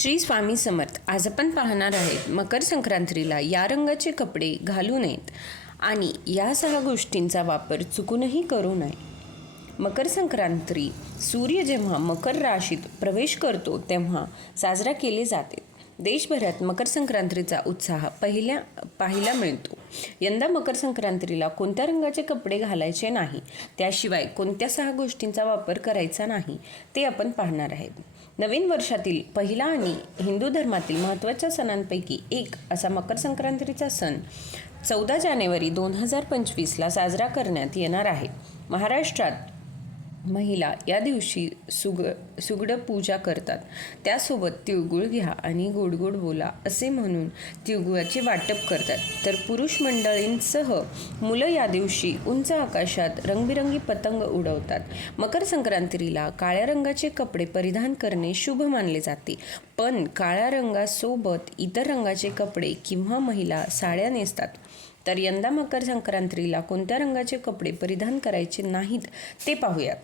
श्री स्वामी समर्थ आज आपण पाहणार आहेत मकर संक्रांतीला या रंगाचे कपडे घालू नयेत आणि या सहा गोष्टींचा वापर चुकूनही करू नये. मकर संक्रांती सूर्य जेव्हा मकर राशीत प्रवेश करतो तेव्हा साजरा केले जाते. देशभरात मकर संक्रांतीचा उत्साह पहिल्या पाहायला मिळतो. यंदा मकर संक्रांतीला कोणत्या रंगाचे कपडे घालायचे नाही त्याशिवाय कोणत्या सहा गोष्टींचा वापर करायचा नाही ते आपण पाहणार आहेत. नवीन वर्षातील पहिला आणि हिंदू धर्मातील महत्त्वाच्या सणांपैकी एक असा मकर संक्रांतीचा सण चौदा जानेवारी दोन हजार पंचवीसला साजरा करण्यात येणार आहे. महाराष्ट्रात महिला या दिवशी सुग सुगड पूजा करतात. त्यासोबत तिळगुळ घ्या आणि गोड गोड बोला असे म्हणून तिळगुळाचे वाटप करतात. तर पुरुष मंडळींसह मुलं या दिवशी उंच आकाशात रंगबिरंगी पतंग उडवतात. मकर संक्रांतीला काळ्या रंगाचे कपडे परिधान करणे शुभ मानले जाते. पण काळ्या रंगासोबत इतर रंगाचे कपडे किंवा महिला साड्या नेसतात. तर यंदा मकर संक्रांतीला कोणत्या रंगाचे कपडे परिधान करायचे नाहीत ते पाहूयात.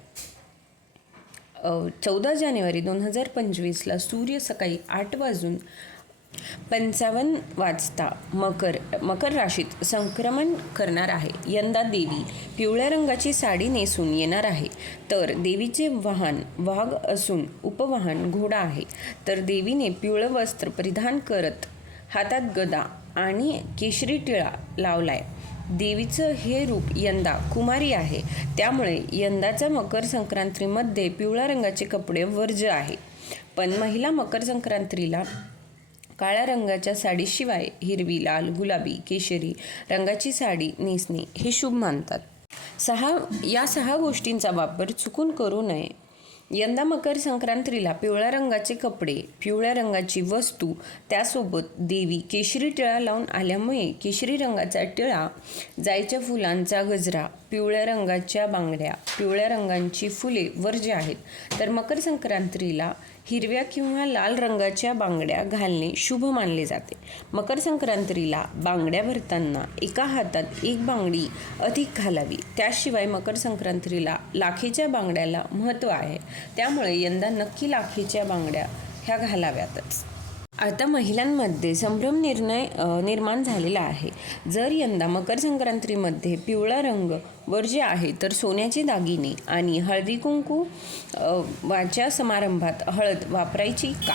चौदा जानेवारी दोन हजार पंचवीसला सूर्य सकाळी आठ वाजून पंचावन्न वाजता मकर मकर राशीत संक्रमण करणार आहे. यंदा देवी पिवळ्या रंगाची साडी नेसून येणार आहे. तर देवीचे वाहन वाघ असून उपवाहन घोडा आहे. तर देवीने पिवळं वस्त्र परिधान करत हातात गदा आणि केशरी टिळा लावलाय. देवीचं हे रूप यंदा कुमारी आहे. त्यामुळे यंदाचा मकर संक्रांतीमध्ये पिवळ्या रंगाचे कपडे वर्ज्य आहे. पण महिला मकर संक्रांतीला काळ्या रंगाच्या साडीशिवाय हिरवी लाल गुलाबी केशरी रंगाची साडी नेसणे हे शुभ मानतात. सहा या सहा गोष्टींचा वापर चुकून करू नये. यंदा मकर संक्रांतीला पिवळ्या रंगाचे कपडे पिवळ्या रंगाची वस्तू त्यासोबत देवी केशरी टिळा लावून आल्यामुळे केशरी रंगाचा टिळा जायच्या फुलांचा गजरा पिवळ्या रंगाच्या बांगड्या पिवळ्या रंगांची फुले वर्ज्य आहेत. तर मकर संक्रांतीला हिरव्या किंवा लाल रंगाच्या बांगड्या घालणे शुभ मानले जाते. मकर संक्रांतीला बांगड्या भरताना एका हातात एक बांगडी अधिक घालावी. त्याशिवाय मकर संक्रांतीला लाखेच्या बांगड्याला महत्त्व आहे. त्यामुळे यंदा नक्की लाखेच्या बांगड्या ह्या घालाव्यातच. आता महिलांमध्ये संभ्रम निर्णय निर्माण झालेला आहे. जर यंदा मकर संक्रांतीमध्ये पिवळा रंग वर्ज्य आहे तर सोन्याचे दागिने आणि हळदी कुंकू वाच्या समारंभात हळद वापरायची का?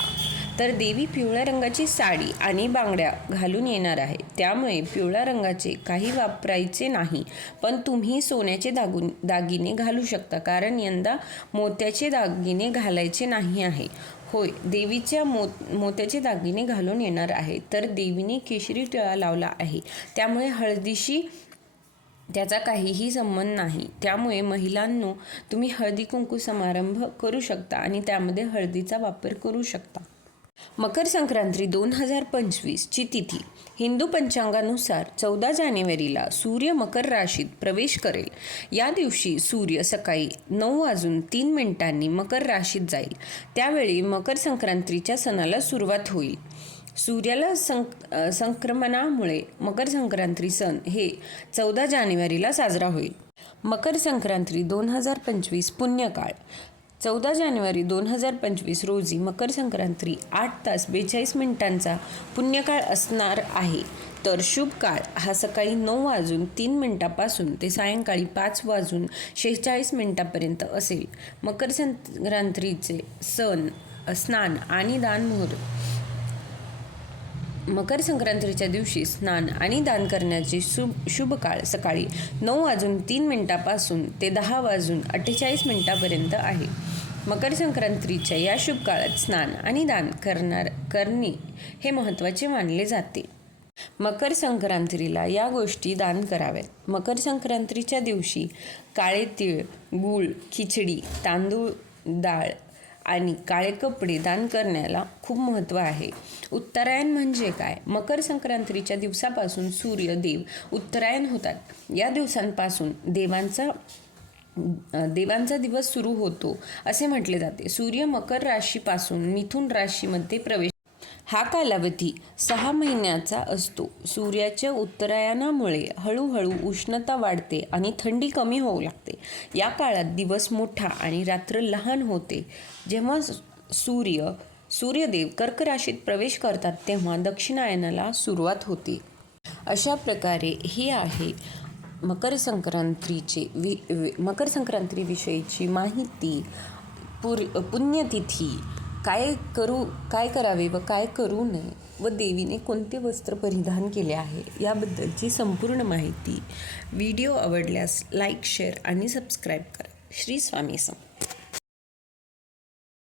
तर देवी पिवळ्या रंगाची साडी आणि बांगड्या घालून येणार आहे. त्यामुळे पिवळ्या रंगाचे काही वापरायचे नाही. पण तुम्ही सोन्याचे दागुन दागिने घालू शकता. कारण यंदा मोत्याचे दागिने घालायचे नाही आहे. होय देवीच्या मो मोत्याचे दागिने घालून येणार आहे. तर देवीने केशरी टिळा लावला आहे. त्यामुळे हळदीशी त्याचा काहीही संबंध नाही. त्यामुळे महिलांनो तुम्ही हळदी कुंकू समारंभ करू शकता आणि त्यामध्ये हळदीचा वापर करू शकता. मकर संक्रांती दोन हजार पंचवीसची तिथी. हिंदू पंचांगानुसार चौदा जानेवारीला सूर्य मकर राशीत प्रवेश करेल. या दिवशी सूर्य सकाळी नऊ वाजून तीन मिनिटांनी मकर राशीत जाईल. त्यावेळी मकर संक्रांतीच्या सणाला सुरुवात होईल. सूर्याला संक संक्रमणामुळे मकर संक्रांती सण हे चौदा जानेवारीला साजरा होईल. मकर संक्रांती दोन हजार पंचवीस पुण्यकाळ. चौदा जानेवारी दोन हजार पंचवीस रोजी मकर संक्रांती आठ तास बेचाळीस मिनिटांचा पुण्यकाळ असणार आहे. तर शुभ काळ. हा सकाळी नऊ वाजून तीन मिनिटापासून ते सायंकाळी पाच वाजून शेहेचाळीस मिनिटापर्यंत असेल. मकर संक्रांतीचे सण स्नान आणि दानमुहूर्त मकर संक्रांतीच्या दिवशी स्नान आणि दान करण्याचे शुभ शुभ काळ सकाळी नऊ वाजून तीन मिनिटापासून ते दहा वाजून अठ्ठेचाळीस मिनिटापर्यंत आहे. मकर संक्रांतीच्या या शुभ काळात स्नान आणि दान करणार करणे हे महत्त्वाचे मानले जाते. मकर संक्रांतीला या गोष्टी दान कराव्यात. मकर संक्रांतीच्या दिवशी काळे तीळ गूळ खिचडी तांदूळ डाळ आणि काळे कपडे दान करण्याला खूप महत्त्व आहे. उत्तरायण म्हणजे काय? मकर संक्रांतीच्या दिवसापासून सूर्य देव उत्तरायण होतात. या दिवसांपासून देवांचा देवांचा दिवस सुरू होतो असे म्हटले जाते. सूर्य मकर राशीपासून मिथुन राशीमध्ये प्रवेश हा कालावधी सहा महिन्याचा असतो. सूर्याच्या उत्तरायणामुळे हळूहळू उष्णता वाढते आणि थंडी कमी होऊ लागते. या काळात दिवस मोठा आणि रात्र लहान होते. जेव्हा सूर्य सूर्यदेव कर्क राशीत प्रवेश करतात तेव्हा दक्षिणायनाला सुरुवात होते. अशा प्रकारे हे आहे मकर संक्रांतीचे वि वि- मकर संक्रांतीविषयीची माहिती. पुर पुण्यतिथी. काय करू काय करावे व काय करू नये व देवीने कोणते वस्त्र परिधान केले आहे याबद्दलची संपूर्ण माहिती. व्हिडिओ आवडल्यास लाईक शेअर आणि सबस्क्राईब करा. श्री स्वामी सम